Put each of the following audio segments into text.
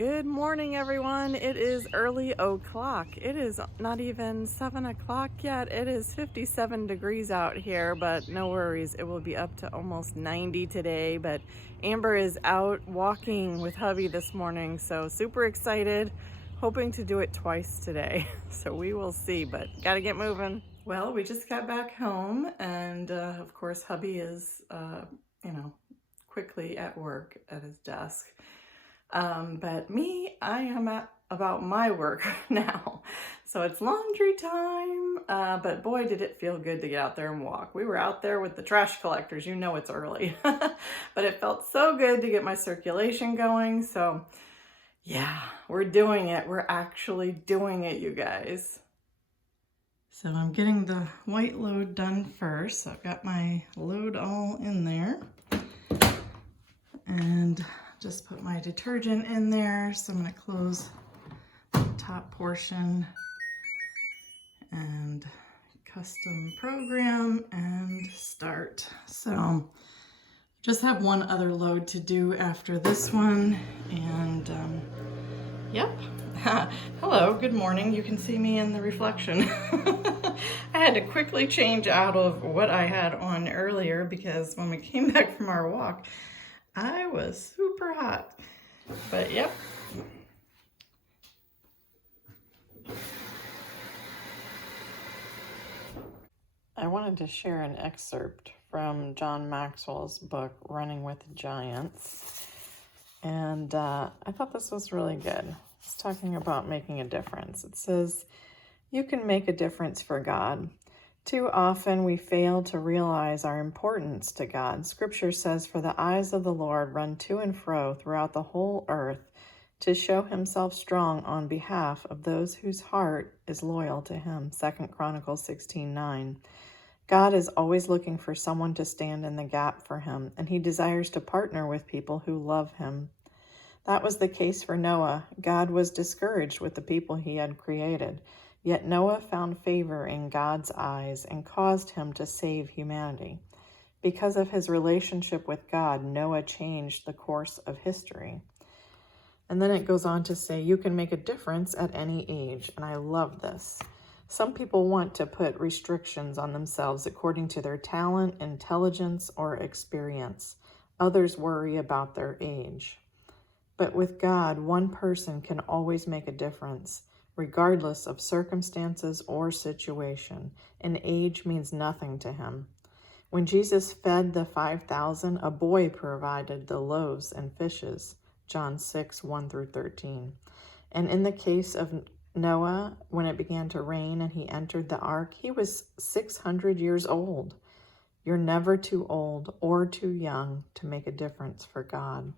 Good morning, everyone. It is early o'clock. It is not even 7 o'clock yet. It is 57 degrees out here, but no worries. It will be up to almost 90 today. But Amber is out walking with hubby this morning, so super excited. Hoping to do it twice today. So we will see, but gotta get moving. Well, we just got back home, and of course, hubby is, quickly at work at his desk. But me, I am about my work now. So it's laundry time, but boy, did it feel good to get out there and walk. We were out there with the trash collectors. You know it's early, but it felt so good to get my circulation going. So yeah, we're doing it. We're actually doing it, you guys. So I'm getting the white load done first. So I've got my load all in there. And just put my detergent in there. So I'm going to close the top portion and custom program and start. So just have one other load to do after this one. And yep. Hello, good morning. You can see me in the reflection. I had to quickly change out of what I had on earlier because when we came back from our walk, I was super hot, but yep. I wanted to share an excerpt from John Maxwell's book, Running with Giants. And I thought this was really good. It's talking about making a difference. It says, "You can make a difference for God. Too often we fail to realize our importance to God. Scripture says, 'For the eyes of the Lord run to and fro throughout the whole earth to show himself strong on behalf of those whose heart is loyal to him.'" 2 Chronicles 16:9. God is always looking for someone to stand in the gap for him, and he desires to partner with people who love him. That was the case for Noah. God was discouraged with the people he had created. Yet Noah found favor in God's eyes and caused him to save humanity. Because of his relationship with God, Noah changed the course of history. And then it goes on to say, you can make a difference at any age. And I love this. Some people want to put restrictions on themselves according to their talent, intelligence, or experience. Others worry about their age. But with God, one person can always make a difference, regardless of circumstances or situation, and age means nothing to him. When Jesus fed the 5,000, a boy provided the loaves and fishes, John 6:1-13. And in the case of Noah, when it began to rain and he entered the ark, he was 600 years old. You're never too old or too young to make a difference for God.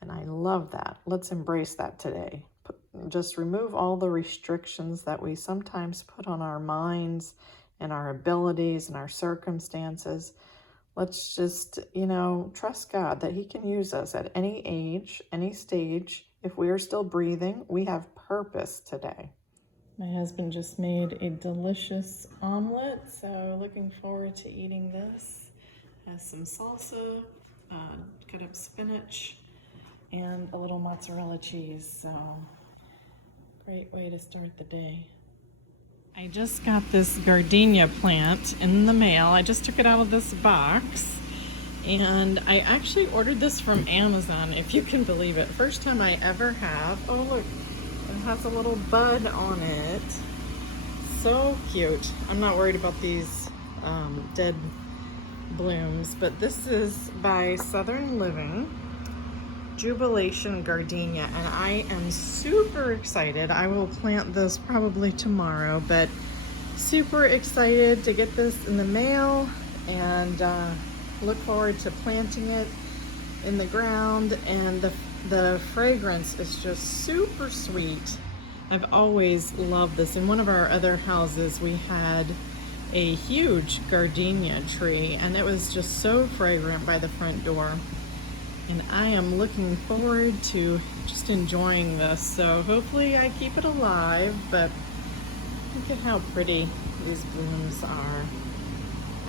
And I love that. Let's embrace that today. Just remove all the restrictions that we sometimes put on our minds and our abilities and our circumstances. Let's just, trust God that he can use us at any age, any stage. If we are still breathing, we have purpose today. My husband just made a delicious omelet, so looking forward to eating this. Has some salsa, cut up spinach, and a little mozzarella cheese, so great way to start the day. I just got this gardenia plant in the mail. I just took it out of this box, and I actually ordered this from Amazon, if you can believe it. First time I ever have. Oh look, it has a little bud on it. So cute. I'm not worried about these dead blooms, but this is by Southern Living. Jubilation Gardenia, and I am super excited. I will plant this probably tomorrow, but super excited to get this in the mail and look forward to planting it in the ground. And the fragrance is just super sweet. I've always loved this. In one of our other houses, we had a huge gardenia tree, and it was just so fragrant by the front door. And I am looking forward to just enjoying this. So hopefully I keep it alive, but look at how pretty these blooms are.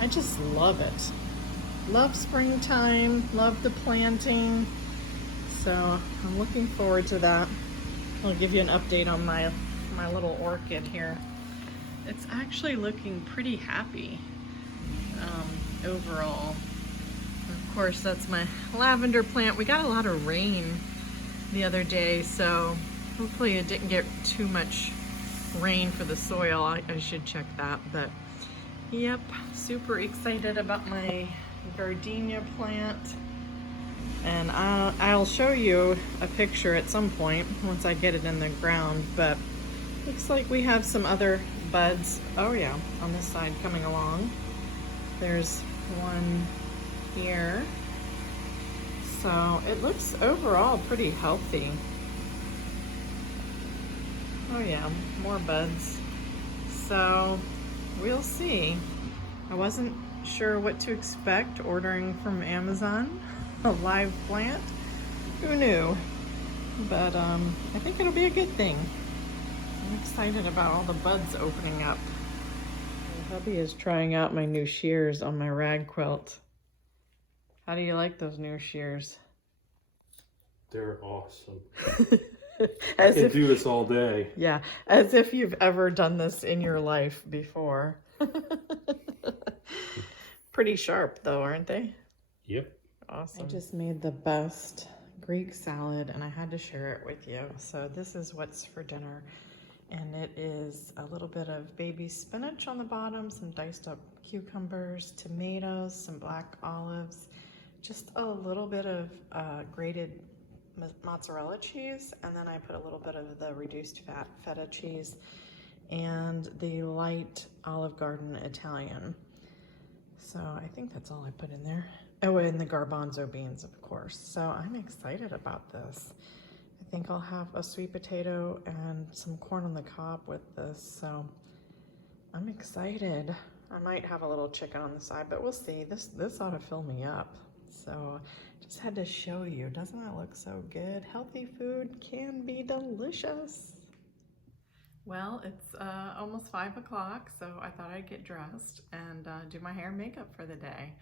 I just love it. Love springtime, love the planting. So I'm looking forward to that. I'll give you an update on my little orchid here. It's actually looking pretty happy overall. Of course, that's my lavender plant. We got a lot of rain the other day, so hopefully it didn't get too much rain for the soil. I should check that, but yep, super excited about my gardenia plant. And I'll show you a picture at some point once I get it in the ground, but looks like we have some other buds. Oh yeah, on this side coming along. There's one here. So it looks overall pretty healthy. Oh yeah, more buds. So we'll see. I wasn't sure what to expect ordering from Amazon, a live plant. Who knew? But I think it'll be a good thing. I'm excited about all the buds opening up. My hubby is trying out my new shears on my rag quilt. How do you like those new shears? They're awesome. I can do this all day. Yeah, as if you've ever done this in your life before. Pretty sharp though, aren't they? Yep. Awesome. I just made the best Greek salad and I had to share it with you. So this is what's for dinner. And it is a little bit of baby spinach on the bottom, some diced up cucumbers, tomatoes, some black olives, just a little bit of grated mozzarella cheese, and then I put a little bit of the reduced fat feta cheese and the light Olive Garden Italian. So I think that's all I put in there. Oh, and the garbanzo beans, of course. So I'm excited about this. I think I'll have a sweet potato and some corn on the cob with this. So I'm excited. I might have a little chicken on the side, but we'll see. This ought to fill me up. So just had to show you. Doesn't it look so good? Healthy food can be delicious. Well, it's almost 5 o'clock, so I thought I'd get dressed and do my hair and makeup for the day.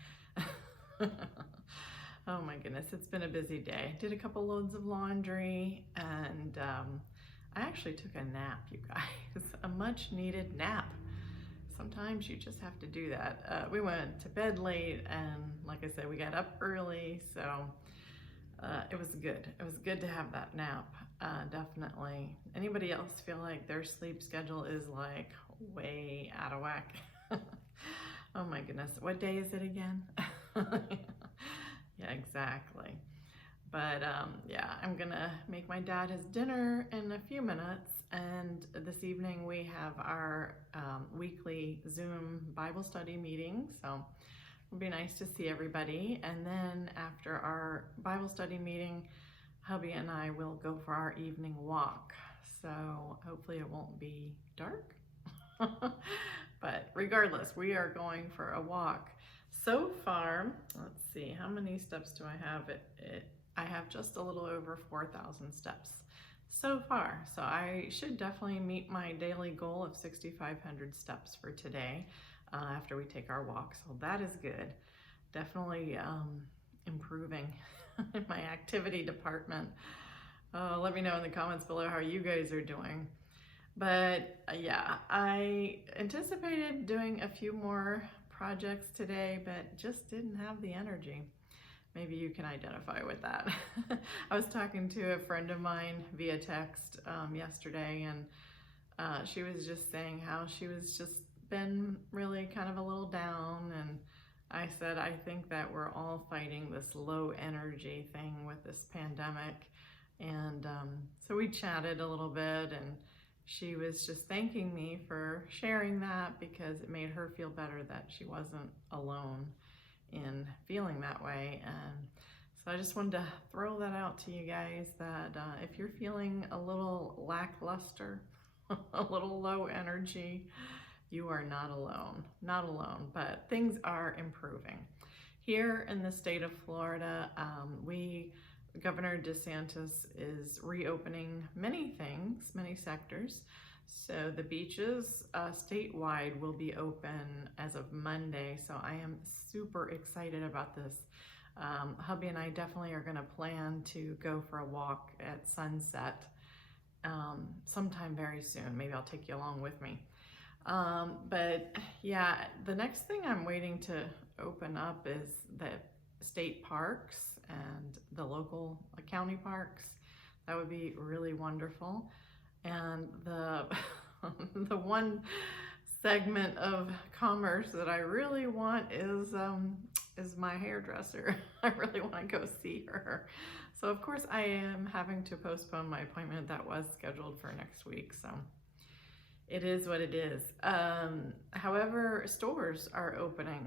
Oh my goodness, it's been a busy day. Did a couple loads of laundry and I actually took a nap, you guys. A much needed nap. Sometimes you just have to do that. We went to bed late and like I said, we got up early, so it was good. It was good to have that nap, definitely. Anybody else feel like their sleep schedule is like way out of whack? Oh my goodness, what day is it again? Yeah, exactly. But yeah, I'm gonna make my dad his dinner in a few minutes, and this evening we have our weekly Zoom Bible study meeting, so it'll be nice to see everybody. And then after our Bible study meeting, hubby and I will go for our evening walk, so hopefully it won't be dark. But regardless, we are going for a walk. So far, let's see, how many steps do I have? I have just a little over 4,000 steps so far. So I should definitely meet my daily goal of 6,500 steps for today after we take our walk. So that is good. Definitely improving in my activity department. Let me know in the comments below how you guys are doing. But yeah, I anticipated doing a few more projects today, but just didn't have the energy. Maybe you can identify with that. I was talking to a friend of mine via text yesterday, and she was just saying how she was just been really kind of a little down, and I said, I think that we're all fighting this low energy thing with this pandemic. And so we chatted a little bit, and she was just thanking me for sharing that because it made her feel better that she wasn't alone in feeling that way. And so I just wanted to throw that out to you guys, that if you're feeling a little lackluster, a little low energy, you are not alone, but things are improving. Here in the state of Florida, Governor DeSantis is reopening many things, many sectors. So the beaches statewide will be open as of Monday. So I am super excited about this. Hubby and I definitely are going to plan to go for a walk at sunset sometime very soon. Maybe I'll take you along with me. But yeah, the next thing I'm waiting to open up is the state parks and the local county parks. That would be really wonderful. And the the one segment of commerce that I really want is my hairdresser. I really want to go see her. So of course I am having to postpone my appointment that was scheduled for next week. So it is what it is. However, stores are opening,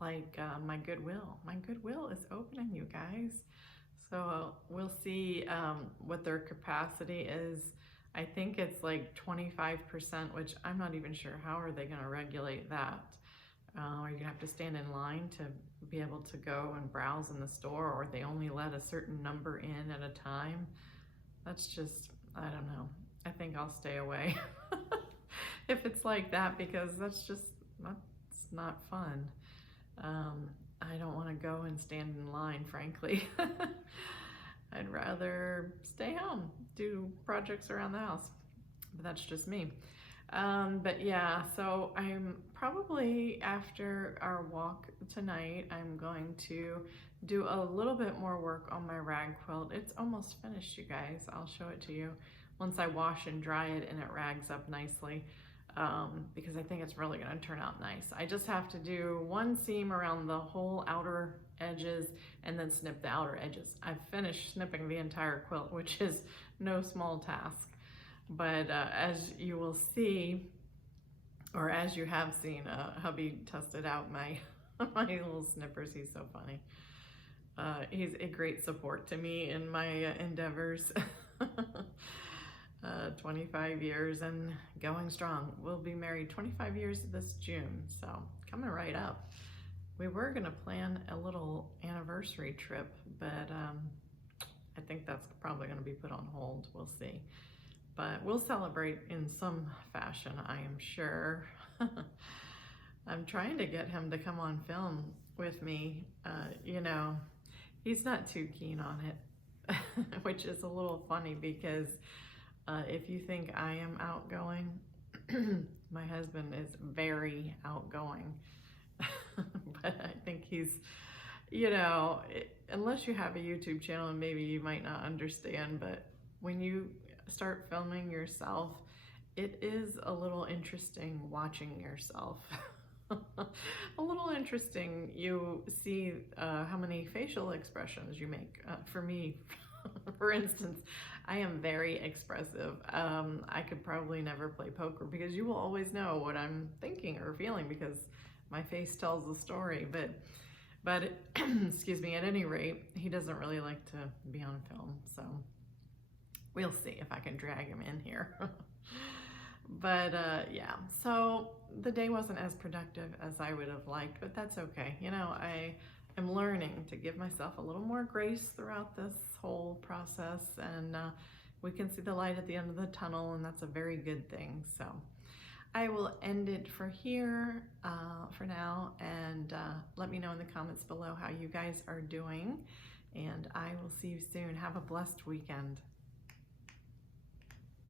like my Goodwill. My Goodwill is opening, you guys. So we'll see what their capacity is. I think it's like 25%, which I'm not even sure how are they going to regulate that. Are you going to have to stand in line to be able to go and browse in the store, or they only let a certain number in at a time? That's just, I don't know. I think I'll stay away if it's like that, because that's not fun. I don't want to go and stand in line, frankly. I'd rather stay home, do projects around the house, but that's just me. But yeah, so I'm probably, after our walk tonight, I'm going to do a little bit more work on my rag quilt. It's almost finished, you guys. I'll show it to you once I wash and dry it and it rags up nicely, because I think it's really going to turn out nice. I just have to do one seam around the whole outer edges and then snip the outer edges. I've finished snipping the entire quilt, which is no small task. But as you will see, or as you have seen, hubby tested out my my little snippers. He's so funny. He's a great support to me in my endeavors. 25 years and going strong. We'll be married 25 years this June, so coming right up. We were gonna plan a little anniversary trip, but I think that's probably gonna be put on hold. We'll see. But we'll celebrate in some fashion, I am sure. I'm trying to get him to come on film with me. You know, he's not too keen on it, which is a little funny, because if you think I am outgoing, my husband is very outgoing. But I think he's, you know, unless you have a YouTube channel, and maybe you might not understand, but when you start filming yourself, it is a little interesting watching yourself. A little interesting. You see how many facial expressions you make. For me, for instance, I am very expressive. I could probably never play poker, because you will always know what I'm thinking or feeling, because my face tells the story. But excuse me, at any rate, he doesn't really like to be on film, so we'll see if I can drag him in here. But yeah, so the day wasn't as productive as I would have liked, but that's okay. You know, I am learning to give myself a little more grace throughout this whole process, and we can see the light at the end of the tunnel, and that's a very good thing. So I will end it for here for now, and let me know in the comments below how you guys are doing, and I will see you soon. Have a blessed weekend.